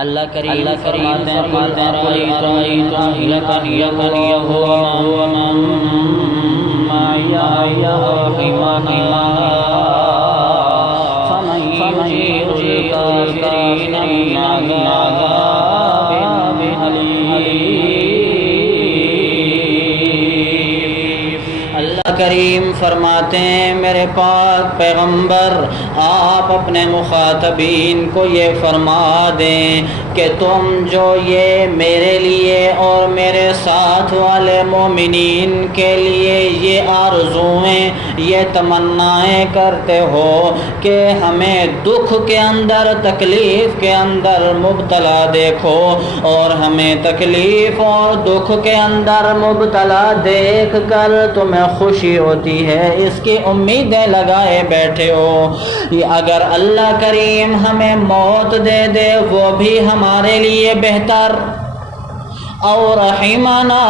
اللہ کریم فرماتے ہیں کریم فرماتے ہیں میرے پاک پیغمبر آپ اپنے مخاطبین کو یہ فرما دیں کہ تم جو یہ میرے لیے اور میرے ساتھ والے مومنین کے لیے یہ آرزویں یہ تمنائیں کرتے ہو کہ ہمیں دکھ کے اندر تکلیف کے اندر مبتلا دیکھو اور ہمیں تکلیف اور دکھ کے اندر مبتلا دیکھ کر تمہیں خوشی ہوتی ہے، اس کی امیدیں لگائے بیٹھے ہو، اگر اللہ کریم ہمیں موت دے دے وہ بھی ہمارے لیے بہتر، اور رحمنا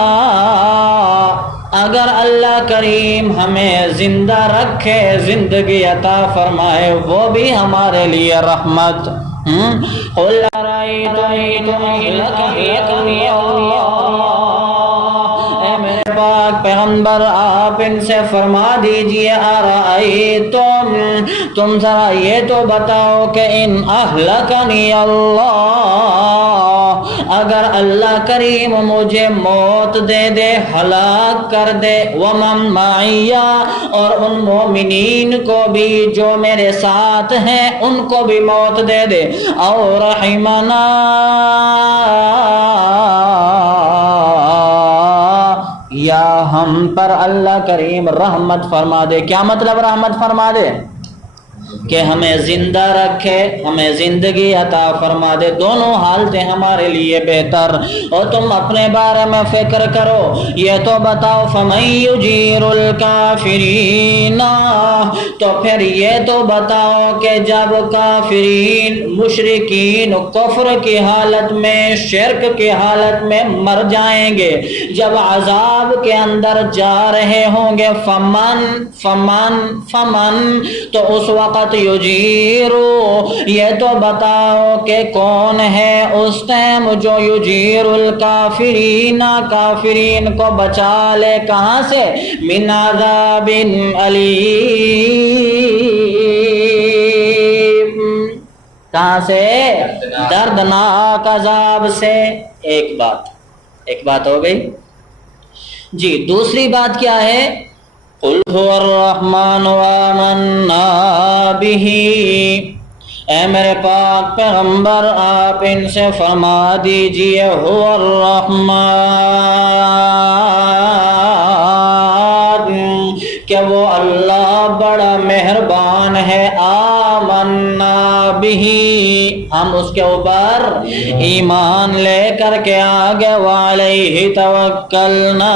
اگر اللہ کریم ہمیں زندہ رکھے زندگی عطا فرمائے وہ بھی ہمارے لیے رحمت۔ قل پاک پیغمبر آپ ان سے فرما دیجئے تم ذرا یہ تو بتاؤ کہ ان اہلکنی اللہ، اگر اللہ کریم مجھے موت دے دے ہلاک کر دے، ومن معی اور ان مومنین کو بھی جو میرے ساتھ ہیں ان کو بھی موت دے دے، اور رحمنا یا ہم پر اللہ کریم رحمت فرما دے۔ کیا مطلب رحمت فرما دے؟ کہ ہمیں زندہ رکھے، ہمیں زندگی عطا فرما دے، دونوں حالتیں ہمارے لیے بہتر۔ اور تم اپنے بارے میں فکر کرو، یہ تو بتاؤ فَمَن يُجِيرُ الْكَافِرِينَ، تو پھر یہ تو بتاؤ کہ جب کافرین مشرکین کفر کی حالت میں شرک کی حالت میں مر جائیں گے، جب عذاب کے اندر جا رہے ہوں گے، فمن تو اس وقت یجیرو، یہ تو بتاؤ کہ کون ہے اس ٹائم جو یجیر الکافرین، کافرین کو بچا لے کہاں سے؟ من عذاب علیم، کہاں سے؟ دردناک عذاب سے۔ ایک بات ہو گئی جی۔ دوسری بات کیا ہے؟ قل هو الرحمن وآمنا به، اے میرے پاک پیغمبر آپ ان سے فرما دیجئے هو الرحمن، کہ وہ اللہ بڑا مہربان ہے، آمنا به، ہم اس کے اوپر ایمان لے کر کے آگے، وعلیہ توکلنا،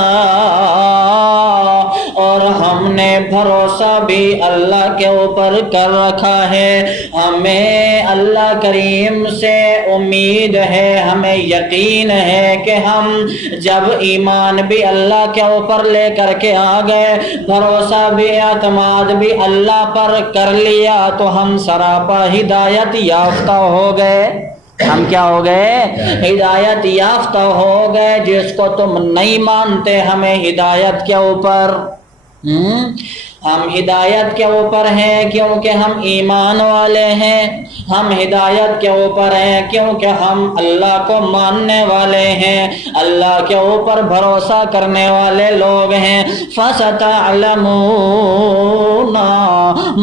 اور ہم نے بھروسہ بھی اللہ کے اوپر کر رکھا ہے، ہمیں اللہ کریم سے امید ہے، ہمیں یقین ہے کہ ہم جب ایمان بھی اللہ کے اوپر لے کر کے آ گئے، بھروسہ بھی اعتماد بھی اللہ پر کر لیا، تو ہم سراپا ہدایت یافتہ ہو گئے۔ ہم کیا ہو گئے؟ ہدایت یافتہ ہو گئے۔ جس کو تم نہیں مانتے ہمیں ہدایت کے اوپر، ہم ہدایت کے اوپر ہیں کیونکہ ہم ایمان والے ہیں، ہم ہدایت کے اوپر ہیں کیونکہ ہم اللہ کو ماننے والے ہیں، اللہ کے اوپر بھروسہ کرنے والے لوگ ہیں۔ فَسَتَعْلَمُونَ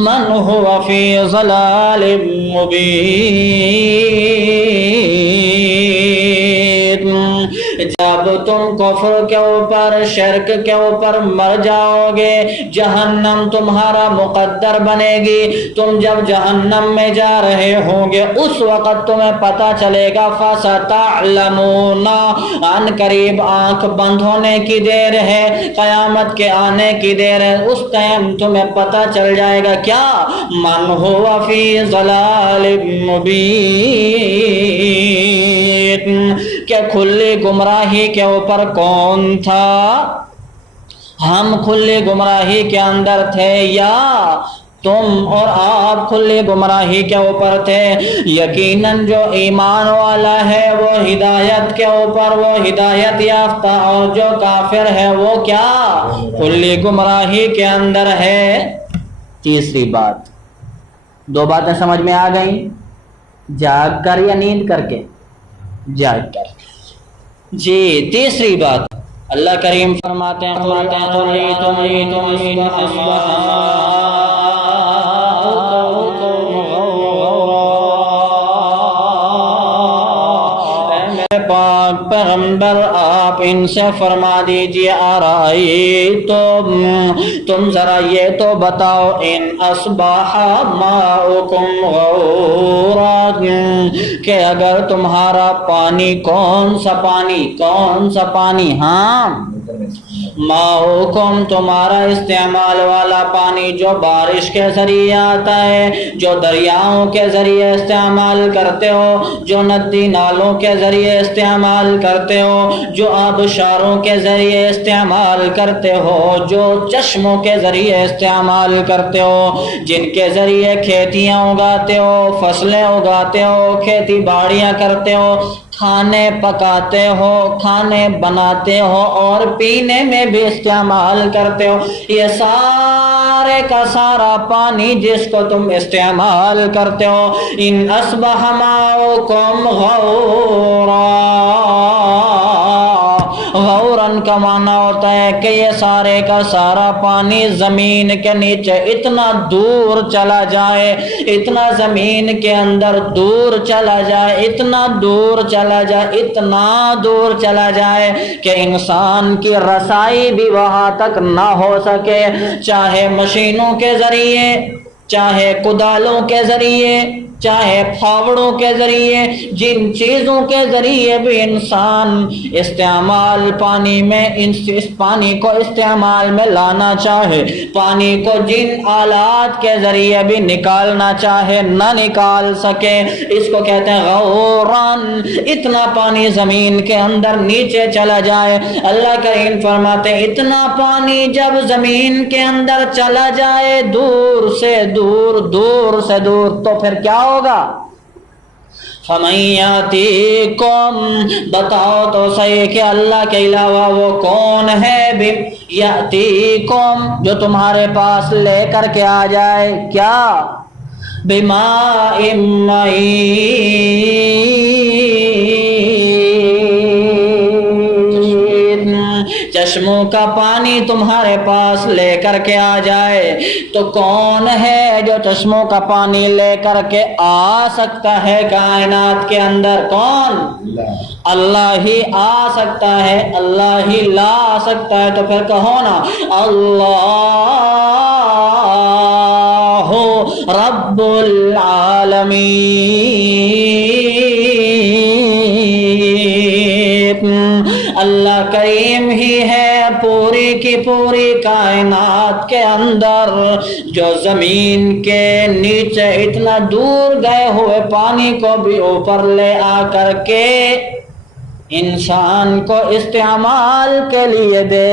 مَنْ هُوَ فِي ضَلَالٍ مُبِينٍ، جب تم کفر کے اوپر شرک کے اوپر مر جاؤ گے، جہنم تمہارا مقدر بنے گی، تم جب جہنم میں جا رہے ہوں گے اس وقت تمہیں پتہ چلے گا۔ فَسَتَعْلَمُونَ، عن قریب آنکھ بند ہونے کی دیر ہے، قیامت کے آنے کی دیر ہے، اس ٹائم تمہیں پتہ چل جائے گا کیا؟ مَنْ هُوَ فِي ضَلَالٍ مُبِينٍ، کہ کھلی گمراہی کے اوپر کون تھا؟ ہم کھلی گمراہی کے اندر تھے، یا تم اور آپ کھلی گمراہی کے اوپر تھے، یقیناً جو ایمان والا ہے وہ ہدایت کے اوپر، وہ ہدایت یافتہ، اور جو کافر ہے وہ کیا؟ کھلی گمراہی کے اندر ہے۔ تیسری بات، دو باتیں سمجھ میں آ گئیں، جاگ کر یا نیند کر کے؟ جاگ کر۔ جی تیسری بات اللہ کریم فرماتے ہیں پاک پیغمبر آپ ان سے فرما دیجئے تم ذرا یہ تو بتاؤ، ان اصبح ماؤکم غورا، کہ اگر تمہارا پانی کون سا پانی ہاں ماؤکم تمہارا استعمال والا پانی جو بارش کے ذریعے آتا ہے، جو دریاؤں کے ذریعے استعمال کرتے ہو، جو ندی نالوں کے ذریعے استعمال کرتے ہو، جو آبشاروں کے ذریعے استعمال کرتے ہو، جو چشموں کے ذریعے استعمال کرتے ہو، جن کے ذریعے کھیتیاں اگاتے ہو، فصلیں اگاتے ہو، کھیتی باڑیاں کرتے ہو، کھانے پکاتے ہو، کھانے بناتے ہو، اور پینے میں بھی استعمال کرتے ہو، یہ سارے کا سارا پانی جس کو تم استعمال کرتے ہو، ان اصبح ماؤکم غورا، غورن کا معنی ہوتا ہے کہ یہ سارے کا سارا پانی زمین کے نیچے اتنا دور چلا جائے، اتنا زمین کے اندر دور چلا جائے، اتنا دور چلا جائے کہ انسان کی رسائی بھی وہاں تک نہ ہو سکے، چاہے مشینوں کے ذریعے، چاہے کدالوں کے ذریعے، چاہے پھاوڑوں کے ذریعے، جن چیزوں کے ذریعے بھی انسان استعمال پانی میں اس پانی کو استعمال میں لانا چاہے، پانی کو جن آلات کے ذریعے بھی نکالنا چاہے نہ نکال سکے، اس کو کہتے ہیں غوران، اتنا پانی زمین کے اندر نیچے چلا جائے۔ اللہ کریم فرماتے ہیں اتنا پانی جب زمین کے اندر چلا جائے دور سے دور تو پھر کیا ہوگا؟ فَمَن يَأْتِيكُمْ، بتاؤ تو صحیح کہ اللہ کے علاوہ وہ کون ہے، یأتیکم جو تمہارے پاس لے کر کے آ جائے، کیا؟ بِمَاءٍ مَّعِينٍ، چشموں کا پانی تمہارے پاس لے کر کے آ جائے، تو کون ہے جو چشموں کا پانی لے کر کے آ سکتا ہے کائنات کے اندر؟ کون؟ اللہ ہی آ سکتا ہے، اللہ ہی لا سکتا ہے، تو پھر کہو نا اللہ رب العالمین، اللہ کریم ہی ہے پوری کی پوری کائنات کے اندر، جو زمین کے نیچے اتنا دور گئے ہوئے پانی کو بھی اوپر لے آ کر کے انسان کو استعمال کے لیے دے